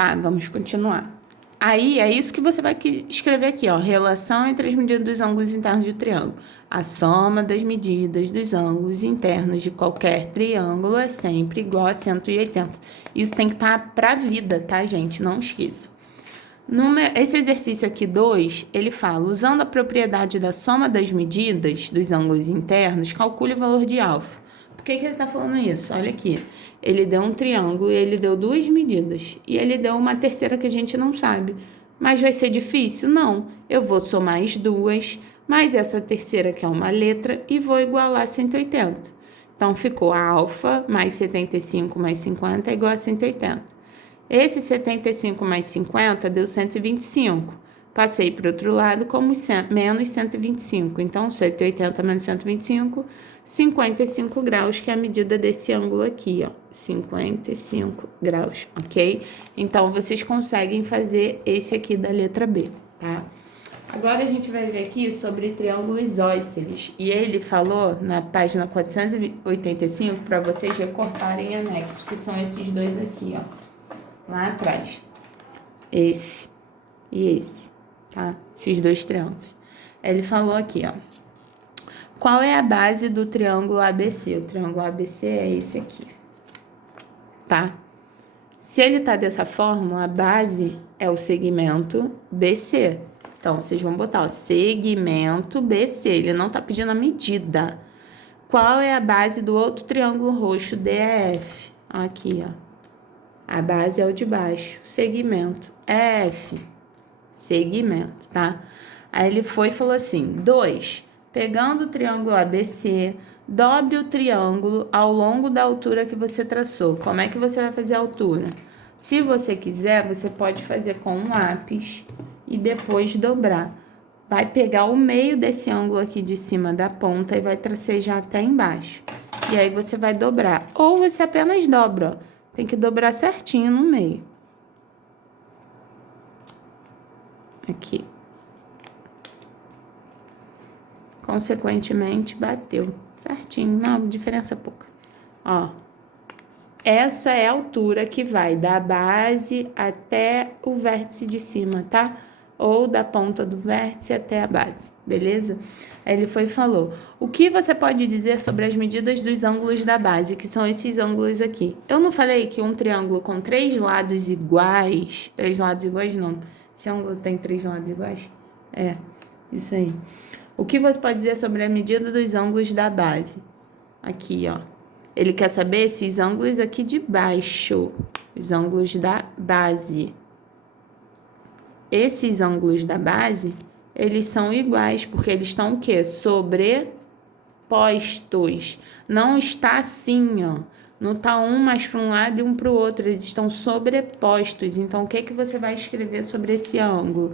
Tá, vamos continuar. Aí, é isso que você vai escrever aqui, ó. Relação entre as medidas dos ângulos internos de triângulo. A soma das medidas dos ângulos internos de qualquer triângulo é sempre igual a 180. Isso tem que estar pra vida, tá, gente? Não esqueça. Esse exercício aqui 2, ele fala, usando a propriedade da soma das medidas dos ângulos internos, calcule o valor de alfa. Por que ele está falando isso? Olha aqui, ele deu um triângulo e ele deu duas medidas, e ele deu uma terceira que a gente não sabe. Mas vai ser difícil? Não. Eu vou somar as duas, mais essa terceira que é uma letra, e vou igualar 180. Então, ficou alfa mais 75 mais 50 é igual a 180. Esse 75 mais 50 deu 125. Passei para o outro lado como menos 125. Então, 180 menos 125, 55 graus, que é a medida desse ângulo aqui, ó. 55 graus, ok? Então, vocês conseguem fazer esse aqui da letra B, tá? Agora, a gente vai ver aqui sobre triângulos isósceles. E ele falou na página 485 para vocês recortarem anexos, que são esses dois aqui, ó. Lá atrás. Esse e esse, tá? Esses dois triângulos. Ele falou aqui, ó. Qual é a base do triângulo ABC? O triângulo ABC é esse aqui, tá? Se ele tá dessa forma, a base é o segmento BC. Então, vocês vão botar, ó, segmento BC. Ele não tá pedindo a medida. Qual é a base do outro triângulo roxo DEF? Aqui, ó. A base é o de baixo, segmento F, segmento, tá? Aí ele foi e falou assim, 2, pegando o triângulo ABC, dobre o triângulo ao longo da altura que você traçou. Como é que você vai fazer a altura? Se você quiser, você pode fazer com um lápis e depois dobrar. Vai pegar o meio desse ângulo aqui de cima da ponta e vai tracejar até embaixo. E aí você vai dobrar, ou você apenas dobra, ó. Tem que dobrar certinho no meio. Aqui. Consequentemente, bateu certinho. Não, diferença pouca. Ó. Essa é a altura que vai da base até o vértice de cima, tá? Ou da ponta do vértice até a base, beleza? Aí ele foi e falou, o que você pode dizer sobre as medidas dos ângulos da base, que são esses ângulos aqui? Eu não falei que um triângulo com três lados iguais não, esse ângulo tem três lados iguais? É, isso aí. O que você pode dizer sobre a medida dos ângulos da base? Aqui, ó. Ele quer saber esses ângulos aqui de baixo, os ângulos da base. Esses ângulos da base, eles são iguais, porque eles estão o quê? Sobrepostos. Não está assim, ó. Não está um mais para um lado e um para o outro. Eles estão sobrepostos. Então, o que que você vai escrever sobre esse ângulo?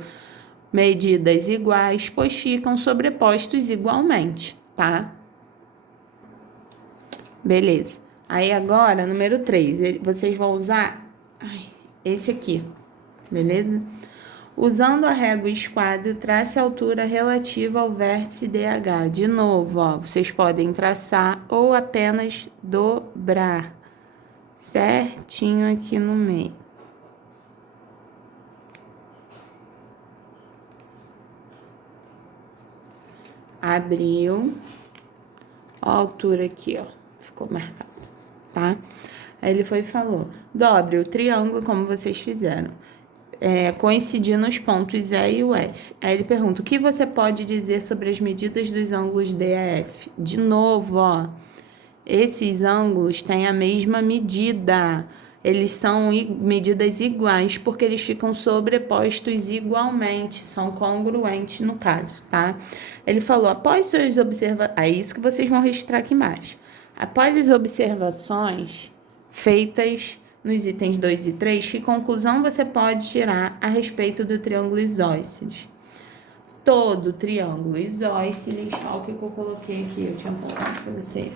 Medidas iguais, pois ficam sobrepostos igualmente, tá? Beleza. Aí, agora, número 3. Vocês vão usar esse aqui, beleza? Usando a régua esquadro, trace a altura relativa ao vértice DH. De novo, ó, vocês podem traçar ou apenas dobrar certinho aqui no meio. Abriu. Ó a altura aqui, ó, ficou marcado, tá? Aí ele foi e falou, dobre o triângulo como vocês fizeram. Coincidir nos pontos E e o F. Aí ele pergunta, o que você pode dizer sobre as medidas dos ângulos D e F? De novo, ó, esses ângulos têm a mesma medida. Eles são medidas iguais porque eles ficam sobrepostos igualmente, são congruentes no caso, tá? Ele falou, após suas observações... É isso que vocês vão registrar aqui embaixo. Após as observações feitas nos itens 2 e 3, que conclusão você pode tirar a respeito do triângulo isósceles? Todo triângulo isósceles, olha o que eu coloquei aqui, eu tinha colocado para você.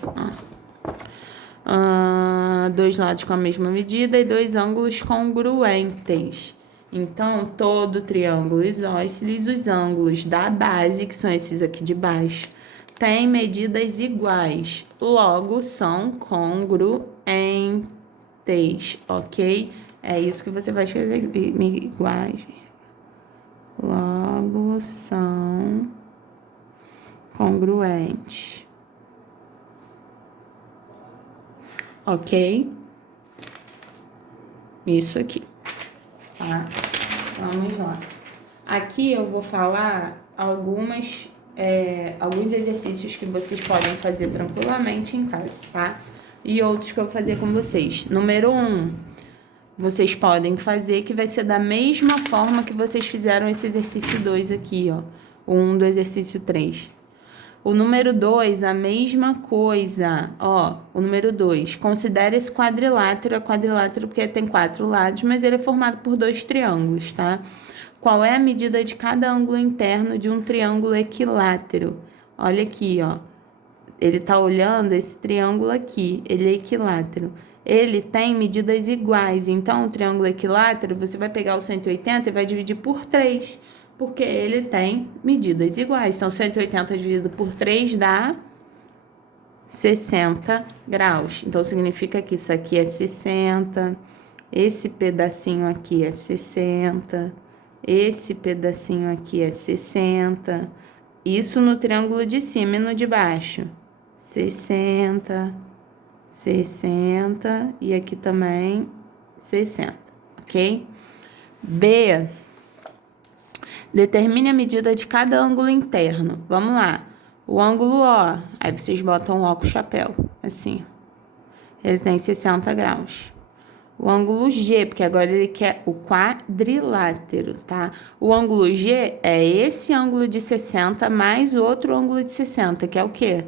Dois lados com a mesma medida e dois ângulos congruentes. Então, todo triângulo isósceles, os ângulos da base, que são esses aqui de baixo, têm medidas iguais, logo são congruentes. Ok? É isso que você vai escrever, iguais, logo são congruentes. Ok? Isso aqui, tá? Vamos lá. Aqui eu vou falar alguns exercícios que vocês podem fazer tranquilamente em casa, tá? E outros que eu vou fazer com vocês. Número 1, vocês podem fazer que vai ser da mesma forma que vocês fizeram esse exercício 2 aqui, ó. O 1 do exercício 3. O número 2, a mesma coisa. Ó, o número 2, considere esse quadrilátero. É quadrilátero porque tem 4 lados, mas ele é formado por 2 triângulos, tá? Qual é a medida de cada ângulo interno de um triângulo equilátero? Olha aqui, ó. Ele tá olhando esse triângulo aqui, ele é equilátero. Ele tem medidas iguais, então o triângulo equilátero, você vai pegar o 180 e vai dividir por 3, porque ele tem medidas iguais. Então, 180 dividido por 3 dá 60 graus. Então, significa que isso aqui é 60, esse pedacinho aqui é 60, esse pedacinho aqui é 60. Isso no triângulo de cima e no de baixo. 60, 60 e aqui também 60, ok? B. Determine a medida de cada ângulo interno. Vamos lá. O ângulo O, aí vocês botam O com o chapéu, assim. Ele tem 60 graus. O ângulo G, porque agora ele quer o quadrilátero, tá? O ângulo G é esse ângulo de 60 mais o outro ângulo de 60, que é o quê?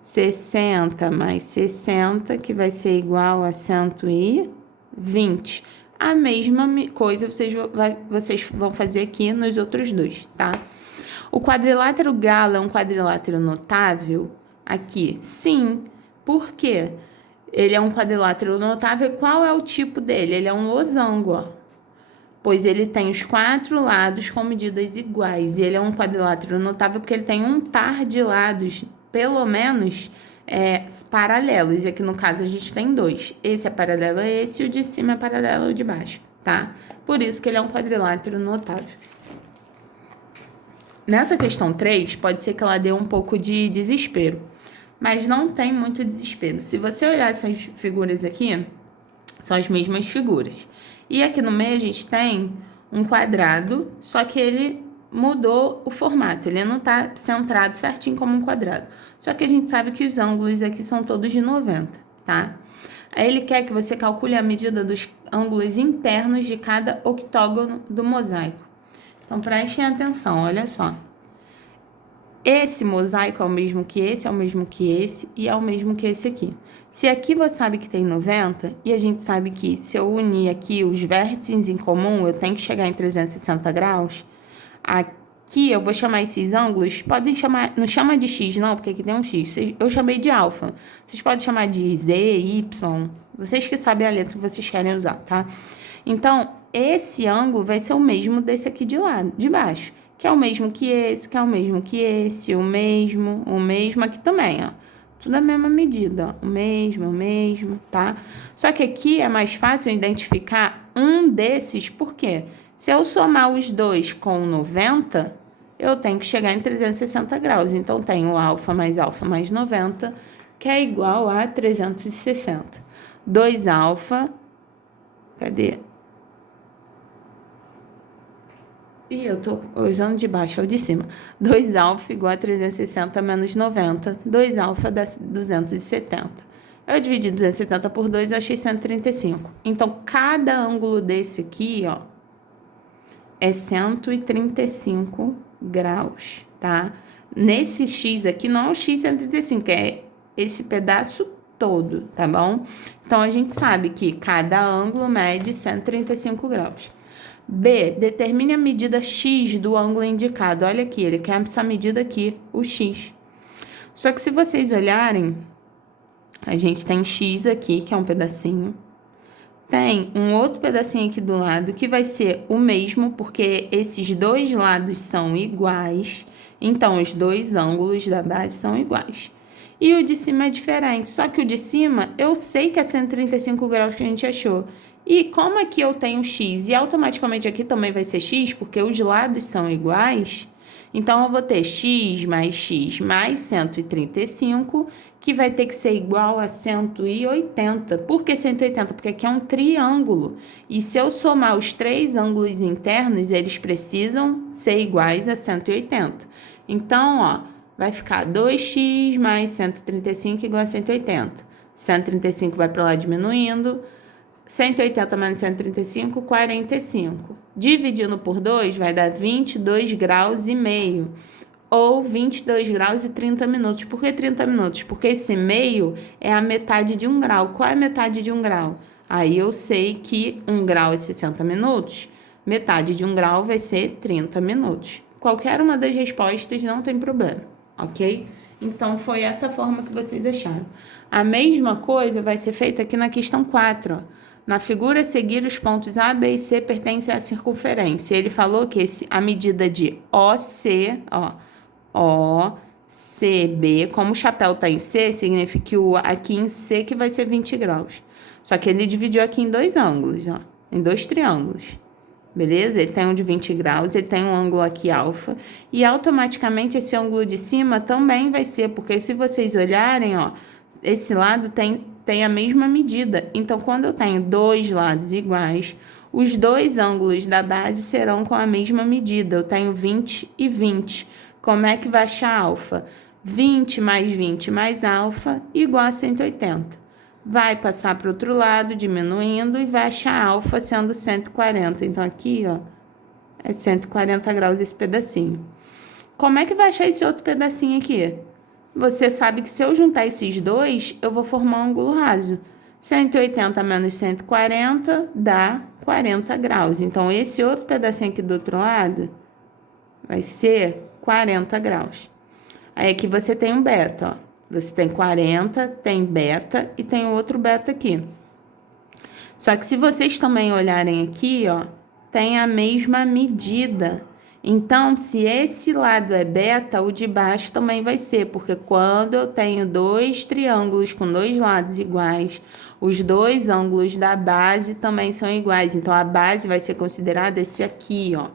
60 mais 60, que vai ser igual a 120. A mesma coisa vocês vão fazer aqui nos outros dois, tá? O quadrilátero galo é um quadrilátero notável? Aqui, sim. Por quê? Ele é um quadrilátero notável. Qual é o tipo dele? Ele é um losango, ó. Pois ele tem os 4 lados com medidas iguais. E ele é um quadrilátero notável porque ele tem um par de lados, pelo menos, paralelos. E aqui no caso a gente tem 2. Esse é paralelo a esse e o de cima é paralelo ao de baixo, tá? Por isso que ele é um quadrilátero notável. Nessa questão 3, pode ser que ela dê um pouco de desespero, mas não tem muito desespero. Se você olhar essas figuras aqui, são as mesmas figuras. E aqui no meio a gente tem um quadrado, só que ele mudou o formato. Ele não está centrado certinho como um quadrado. Só que a gente sabe que os ângulos aqui são todos de 90, tá? Aí ele quer que você calcule a medida dos ângulos internos de cada octógono do mosaico. Então, prestem atenção, olha só. Esse mosaico é o mesmo que esse, é o mesmo que esse e é o mesmo que esse aqui. Se aqui você sabe que tem 90, e a gente sabe que se eu unir aqui os vértices em comum, eu tenho que chegar em 360 graus, aqui eu vou chamar esses ângulos, podem chamar, não chama de X não, porque aqui tem um X, eu chamei de alfa. Vocês podem chamar de Z, Y, vocês que sabem a letra que vocês querem usar, tá? Então, esse ângulo vai ser o mesmo desse aqui de lado, de baixo, que é o mesmo que esse, que é o mesmo que esse, o mesmo aqui também, ó. Tudo a mesma medida, ó. O mesmo, tá? Só que aqui é mais fácil identificar um desses, por quê? Se eu somar os dois com 90, eu tenho que chegar em 360 graus. Então, tenho alfa mais 90, que é igual a 360. 2 alfa, cadê? E eu tô usando de baixo ao de cima. 2 alfa igual a 360 menos 90. 2 alfa dá 270. Eu dividi 270 por 2, eu achei 135. Então, cada ângulo desse aqui, ó, é 135 graus, tá? Nesse X aqui, não é o X 135, é esse pedaço todo, tá bom? Então, a gente sabe que cada ângulo mede 135 graus. B, determine a medida X do ângulo indicado. Olha aqui, ele quer essa medida aqui, o X. Só que se vocês olharem, a gente tem X aqui, que é um pedacinho. Tem um outro pedacinho aqui do lado, que vai ser o mesmo, porque esses dois lados são iguais. Então, os dois ângulos da base são iguais. E o de cima é diferente, só que o de cima eu sei que é 135 graus que a gente achou. E como aqui eu tenho x e automaticamente aqui também vai ser x, porque os lados são iguais, então eu vou ter x mais 135, que vai ter que ser igual a 180. Por que 180? Porque aqui é um triângulo. E se eu somar os três ângulos internos, eles precisam ser iguais a 180. Então, ó, vai ficar 2x mais 135 igual a 180. 135 vai para lá diminuindo. 180 menos 135, 45. Dividindo por 2 vai dar 22 graus e meio. Ou 22 graus e 30 minutos. Por que 30 minutos? Porque esse meio é a metade de 1 grau. Qual é a metade de 1 grau? Aí eu sei que 1 grau é 60 minutos. Metade de 1 grau vai ser 30 minutos. Qualquer uma das respostas não tem problema, ok? Então, foi essa forma que vocês acharam. A mesma coisa vai ser feita aqui na questão 4, ó. Na figura a seguir, os pontos A, B e C pertencem à circunferência. Ele falou que a medida de OC, OCB, como o chapéu está em C, significa que aqui em C que vai ser 20 graus. Só que ele dividiu aqui em dois ângulos, ó, em dois triângulos. Beleza? Ele tem um de 20 graus, ele tem um ângulo aqui alfa, e automaticamente esse ângulo de cima também vai ser, porque se vocês olharem, ó, esse lado tem a mesma medida. Então, quando eu tenho dois lados iguais, os dois ângulos da base serão com a mesma medida. Eu tenho 20 e 20. Como é que vai achar alfa? 20 mais alfa igual a 180. Vai passar para o outro lado, diminuindo, e vai achar alfa sendo 140. Então, aqui, ó, é 140 graus esse pedacinho. Como é que vai achar esse outro pedacinho aqui? Você sabe que se eu juntar esses dois, eu vou formar um ângulo raso. 180 menos 140 dá 40 graus. Então, esse outro pedacinho aqui do outro lado vai ser 40 graus. Aí, aqui você tem um beta, ó. Você tem 40, tem beta e tem outro beta aqui. Só que se vocês também olharem aqui, ó, tem a mesma medida. Então, se esse lado é beta, o de baixo também vai ser, porque quando eu tenho dois triângulos com dois lados iguais, os dois ângulos da base também são iguais. Então, a base vai ser considerada esse aqui, ó.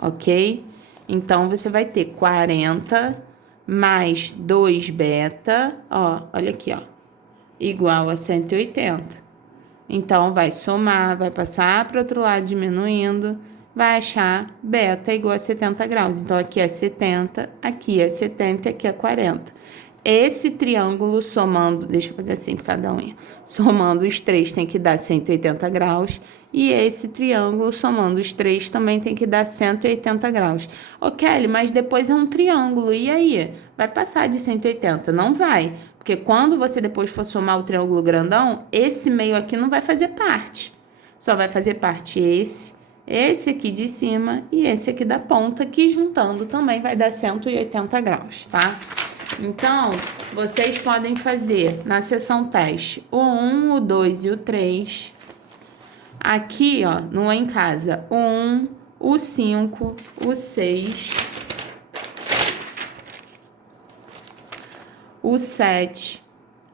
Ok? Então, você vai ter 40 mais 2 beta, ó, olha aqui, ó, igual a 180. Então, vai somar, vai passar para o outro lado diminuindo, vai achar beta igual a 70 graus. Então, aqui é 70, aqui é 70 e aqui é 40. Esse triângulo somando, deixa eu fazer assim para cada unha, somando os três tem que dar 180 graus, e esse triângulo somando os três também tem que dar 180 graus. Ô, Kelly, mas depois é um triângulo, e aí? Vai passar de 180? Não vai, porque quando você depois for somar o triângulo grandão, esse meio aqui não vai fazer parte. Só vai fazer parte esse aqui de cima e esse aqui da ponta, que juntando também vai dar 180 graus, tá? Então, vocês podem fazer na seção teste o 1, o 2 e o 3. Aqui, ó, no Em Casa, o 1, o 5, o 6, o 7,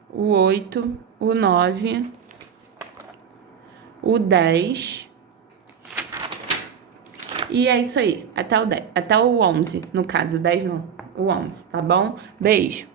o 8, o 9, o 10. E é isso aí, até o 10, até o 11, no caso, o 10 não, o 11, tá bom? Beijo!